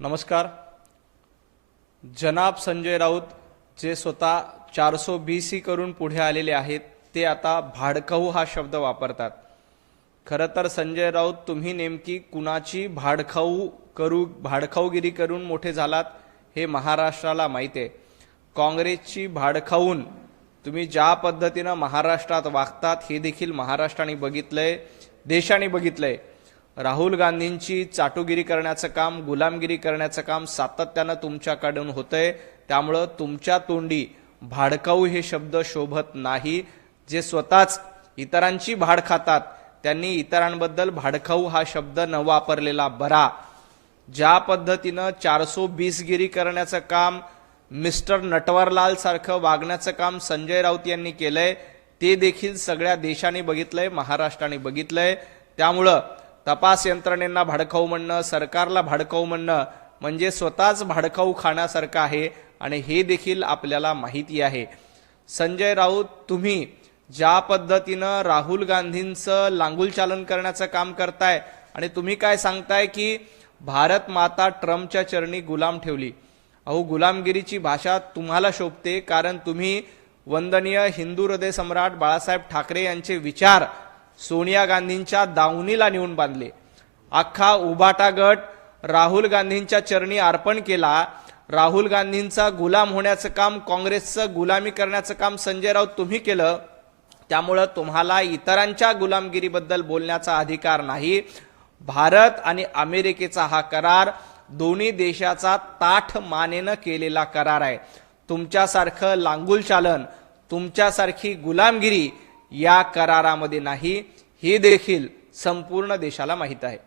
नमस्कार। जनाब संजय राऊत जे स्वतः 420 करून पुढे आलेले आहेत ते आता भाडखाऊ हा शब्द वापरतात। खरं तर संजय राऊत तुम्ही नेमकी कुणाची भाडखाऊगिरी करून मोठे झालात हे महाराष्ट्राला माहिती आहे। काँग्रेसची भाडखाऊन तुम्ही ज्या पद्धतीने महाराष्ट्रात वागतात हे देखील महाराष्ट्राने बघितलंय, देशाने बघितलंय। राहुल गांधींची चाटुगिरी करण्याचं काम, गुलामगिरी करण्याचं काम सातत्यानं तुमच्याकडून होतंय। त्यामुळे तुमच्या तोंडी भाडखाऊ हे शब्द शोभत नाही। जे स्वतःच इतरांची भाड खातात त्यांनी इतरांबद्दल भाडखाऊ हा शब्द न वापरलेला बरा। ज्या पद्धतीनं 420 गिरी करण्याचं काम, मिस्टर नटवरलाल सारखं वागण्याचं काम संजय राऊत यांनी केलंय ते देखील सगळ्या देशाने बघितलंय, महाराष्ट्राने बघितलंय। त्यामुळे तपास यंत्रणेंना भाडखाऊ म्हणणं, सरकारला भाडखाऊ म्हणणं म्हणजे स्वतःच भाडखाऊ खाण्यासारखं आहे आणि हे देखील आपल्याला माहिती आहे। संजय राऊत तुम्ही ज्या पद्धतीनं राहुल गांधींचं लांगुलचालन करण्याचं काम करताय आणि तुम्ही काय सांगताय की भारत माता ट्रम्पच्या चरणी गुलाम ठेवली। अहो, गुलामगिरीची भाषा तुम्हाला शोभते कारण तुम्ही वंदनीय हिंदू हृदय सम्राट बाळासाहेब ठाकरे यांचे विचार सोनिया गांधींच्या दावणीला नेऊन बांधले। अख्खा उबाटा गट राहुल गांधींच्या चरणी अर्पण केला। राहुल गांधींचा गुलाम होण्याचं काम, काँग्रेसचं गुलामी करण्याचं काम संजय राऊत तुम्ही केलं। त्यामुळे तुम्हाला इतरांच्या गुलामगिरीबद्दल बोलण्याचा अधिकार नाही। भारत आणि अमेरिकेचा हा करार दोन्ही देशाचा ताठ मानेनं केलेला करार आहे। तुमच्यासारखं लांगुलचालन, तुमच्यासारखी गुलामगिरी या करारामध्ये नाही, हे देखील संपूर्ण देशाला माहित आहे।